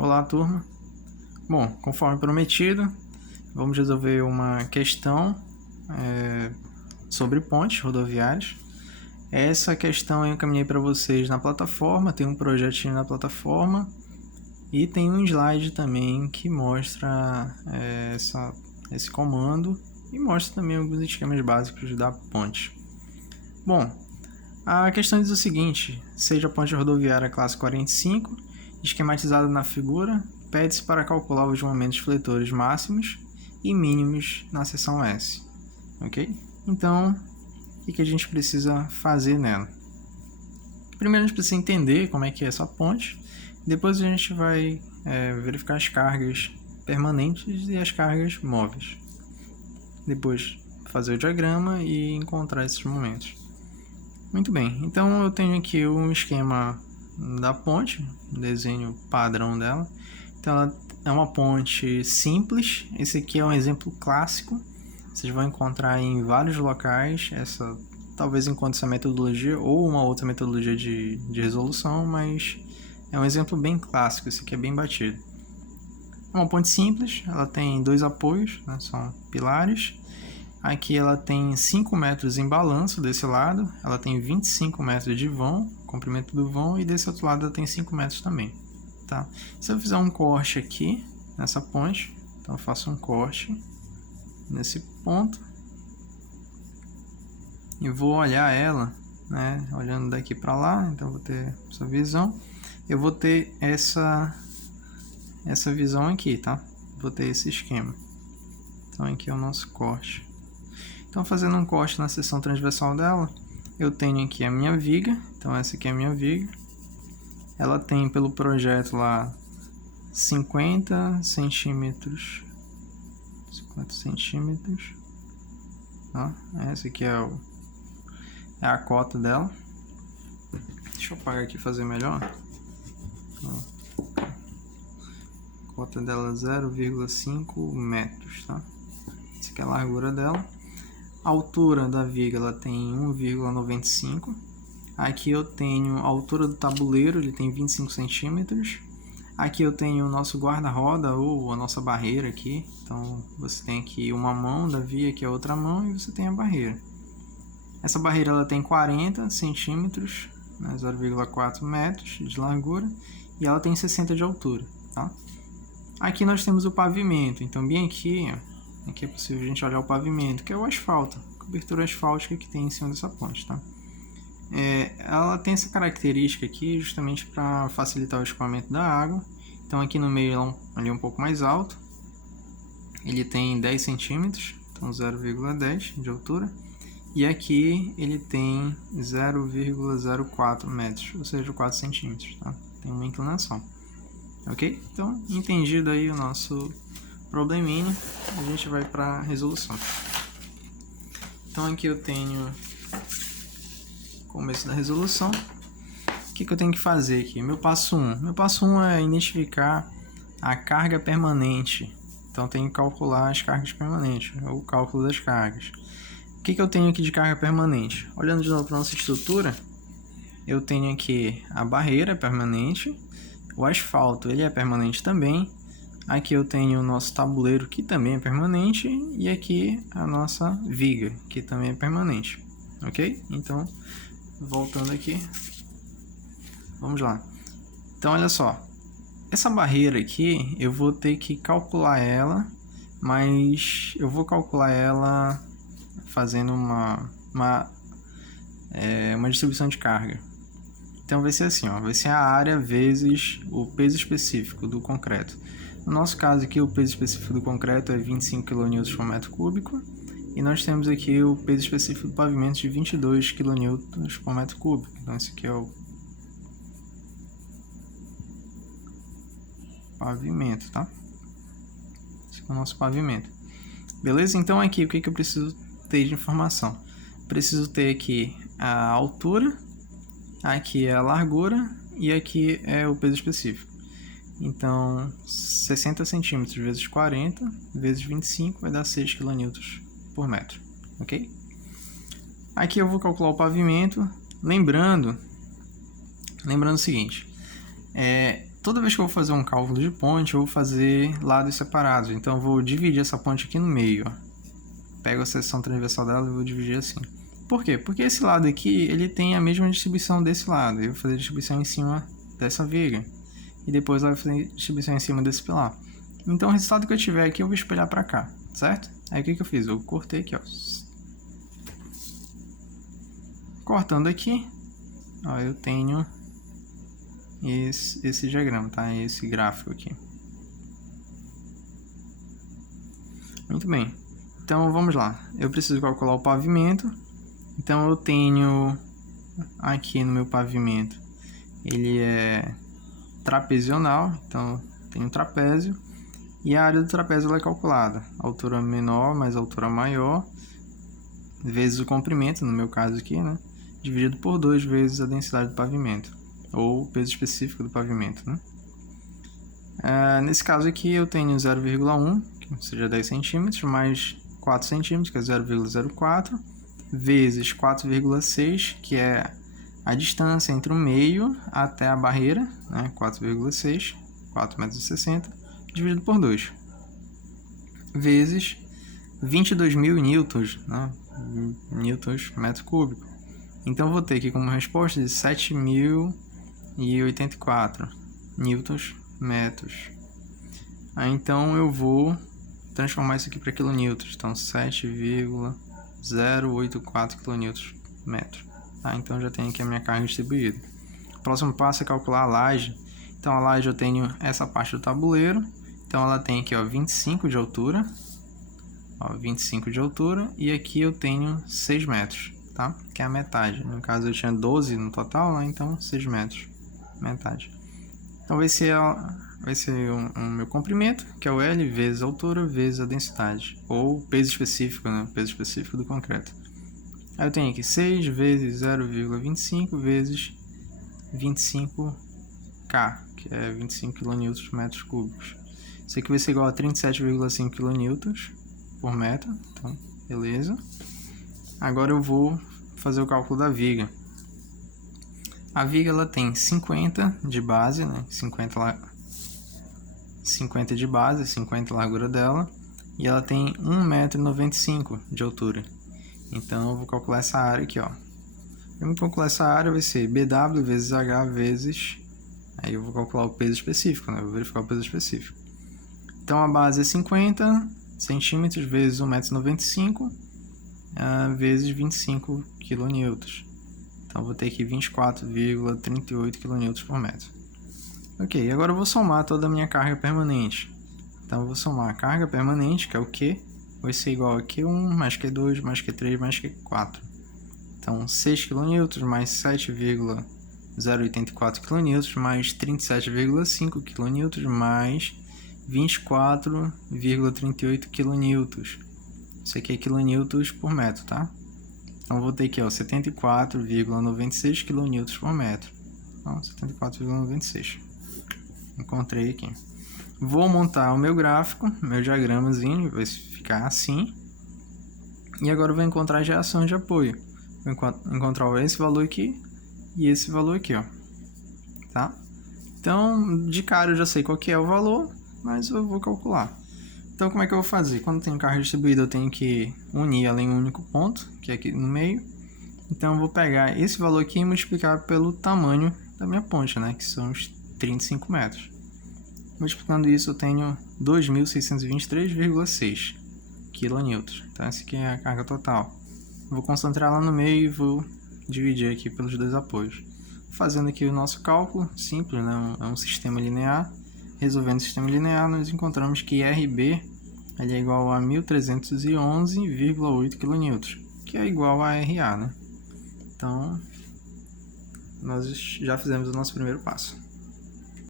Olá, turma. Bom, conforme prometido, vamos resolver uma questão sobre pontes rodoviários. Essa questão eu encaminhei para vocês na plataforma, tem um projetinho na plataforma e tem um slide também que mostra esse comando e mostra também alguns esquemas básicos da ponte. Bom, a questão diz o seguinte: seja a ponte rodoviária classe 45, esquematizada na figura, pede-se para calcular os momentos fletores máximos e mínimos na seção S. Ok? Então, o que a gente precisa fazer nela? Primeiro a gente precisa entender como é que é essa ponte, depois a gente vai verificar as cargas permanentes e as cargas móveis. Depois fazer o diagrama e encontrar esses momentos. Muito bem, então eu tenho aqui um esquema da ponte, um desenho padrão dela. Então ela é uma ponte simples, esse aqui é um exemplo clássico, vocês vão encontrar em vários locais, talvez encontre essa metodologia ou uma outra metodologia de resolução, mas é um exemplo bem clássico, esse aqui é bem batido. É uma ponte simples, ela tem dois apoios, né, são pilares. Aqui ela tem 5 metros em balanço desse lado, ela tem 25 metros de vão, comprimento do vão, e desse outro lado ela tem 5 metros também. Tá? Se eu fizer um corte aqui nessa ponte, então eu faço um corte nesse ponto e vou olhar ela, né, olhando daqui para lá, então eu vou ter essa visão, eu vou ter essa visão aqui, tá? Vou ter esse esquema. Então aqui é o nosso corte. Então, fazendo um corte na seção transversal dela, eu tenho aqui a minha viga. Então, essa aqui é a minha viga. Ela tem, pelo projeto lá, 50 centímetros. 50 centímetros. Tá? Essa aqui é a cota dela. Deixa eu apagar aqui e fazer melhor. A cota dela é 0,5 metros. Tá? Essa aqui é a largura dela. A altura da viga ela tem 1,95. Aqui eu tenho a altura do tabuleiro, ele tem 25 centímetros. Aqui eu tenho o nosso guarda-roda ou a nossa barreira aqui. Então você tem aqui uma mão da via, aqui a outra mão, e você tem a barreira. Essa barreira ela tem 40 centímetros, né, 0,4 metros de largura, e ela tem 60 de altura. Tá? Aqui nós temos o pavimento, então bem aqui é possível a gente olhar o pavimento, que é o asfalto, a cobertura asfáltica que tem em cima dessa ponte, tá? Ela tem essa característica aqui justamente para facilitar o escoamento da água. Então aqui no meio ele é um pouco mais alto, ele tem 10 centímetros, então 0,10 de altura, e aqui ele tem 0,04 metros, ou seja, 4 centímetros, tá? Tem uma inclinação, ok? Então, entendido aí o nosso probleminha, a gente vai para a resolução. Então aqui eu tenho o começo da resolução. O que eu tenho que fazer aqui? Meu passo 1. Meu passo 1 é identificar a carga permanente. Então eu tenho que calcular as cargas permanentes, ou o cálculo das cargas. O que eu tenho aqui de carga permanente? Olhando de novo para a nossa estrutura, eu tenho aqui a barreira permanente, o asfalto ele é permanente também. Aqui eu tenho o nosso tabuleiro, que também é permanente, e aqui a nossa viga, que também é permanente, ok? Então, voltando aqui, vamos lá. Então, olha só, essa barreira aqui, eu vou ter que calcular ela, mas eu vou calcular ela fazendo uma distribuição de carga. Então, vai ser assim, ó, vai ser a área vezes o peso específico do concreto. No nosso caso aqui, o peso específico do concreto é 25 kN por metro cúbico, e nós temos aqui o peso específico do pavimento de 22 kN por metro cúbico. Então esse aqui é o pavimento, tá? Esse aqui é o nosso pavimento. Beleza? Então aqui o que eu preciso ter de informação? Preciso ter aqui a altura, aqui é a largura e aqui é o peso específico. Então, 60 centímetros vezes 40 vezes 25 vai dar 6 kN por metro, ok? Aqui eu vou calcular o pavimento, lembrando o seguinte, toda vez que eu vou fazer um cálculo de ponte, eu vou fazer lados separados. Então eu vou dividir essa ponte aqui no meio, ó. Pego a seção transversal dela e vou dividir assim. Por quê? Porque esse lado aqui, ele tem a mesma distribuição desse lado. Eu vou fazer a distribuição em cima dessa viga. E depois eu vou fazer a distribuição em cima desse pilar. Então o resultado que eu tiver aqui, eu vou espelhar para cá, certo? Aí o que eu fiz? Eu cortei aqui, ó. Cortando aqui, ó, eu tenho esse diagrama, tá? Esse gráfico aqui. Muito bem. Então vamos lá. Eu preciso calcular o pavimento. Então eu tenho aqui no meu pavimento, ele é trapezinal, então tem um trapézio. E a área do trapézio ela é calculada. Altura menor mais altura maior, vezes o comprimento, no meu caso aqui, né? Dividido por 2 vezes a densidade do pavimento, ou o peso específico do pavimento, né? Nesse caso aqui eu tenho 0,1, que seja 10 centímetros, mais 4 centímetros, que é 0,04, vezes 4,6, que é a distância entre o meio até a barreira, né? 4,6, 4,60 m, dividido por 2, vezes 22.000 newtons, né? Newtons metro cúbico. Então eu vou ter aqui como resposta de 7.084 newtons metros. Então eu vou transformar isso aqui para quilonewtons. Então 7,084 quilonewtons metro. Então já tenho aqui a minha carga distribuída. O próximo passo é calcular a laje. Então a laje eu tenho essa parte do tabuleiro. Então ela tem aqui, ó, 25 de altura. Ó, 25 de altura. E aqui eu tenho 6 metros, tá? Que é a metade. No caso eu tinha 12 no total, né? Então 6 metros. Metade. Então vai ser o meu comprimento, que é o L, vezes a altura, vezes a densidade. Ou peso específico, né? Peso específico do concreto. Aí eu tenho aqui 6 vezes 0,25 vezes 25K, que é 25 kN metros cúbicos. Isso aqui vai ser igual a 37,5 kN por metro. Então, beleza. Agora eu vou fazer o cálculo da viga. A viga ela tem 50 de base, né? 50 de base, 50 a largura dela. E ela tem 1,95 m de altura. Então eu vou calcular essa área aqui, ó. Para calcular essa área vai ser BW vezes H vezes... Aí eu vou calcular o peso específico, né? Eu vou verificar o peso específico. Então a base é 50 centímetros vezes 1,95 m vezes 25 kN. Então eu vou ter aqui 24,38 kN por metro. Ok, agora eu vou somar toda a minha carga permanente. Então eu vou somar a carga permanente, que é o Q, vai ser igual a Q1 mais Q2 mais Q3 mais Q4. Então 6 kN mais 7,084 kN mais 37,5 kN mais 24,38 kN. Isso aqui é quilonewtons por metro, tá? Então eu vou ter aqui, ó, 74,96 kN por metro. Então, 74,96. Encontrei aqui. Vou montar o meu gráfico, meu diagramazinho, vai ficar assim. E agora eu vou encontrar as reações de apoio. Vou encontrar esse valor aqui e esse valor aqui, ó. Tá? Então, de cara eu já sei qual que é o valor, mas eu vou calcular. Então, como é que eu vou fazer? Quando tem carga distribuída, eu tenho que unir ela em um único ponto, que é aqui no meio. Então, eu vou pegar esse valor aqui e multiplicar pelo tamanho da minha ponte, né? Que são os 35 metros. Multiplicando isso, eu tenho 2.623,6 kN. Então, essa aqui é a carga total. Vou concentrar lá no meio e vou dividir aqui pelos dois apoios. Fazendo aqui o nosso cálculo, simples, né? É um sistema linear. Resolvendo o sistema linear, nós encontramos que RB ele é igual a 1.311,8 kN, que é igual a RA, né? Então, nós já fizemos o nosso primeiro passo.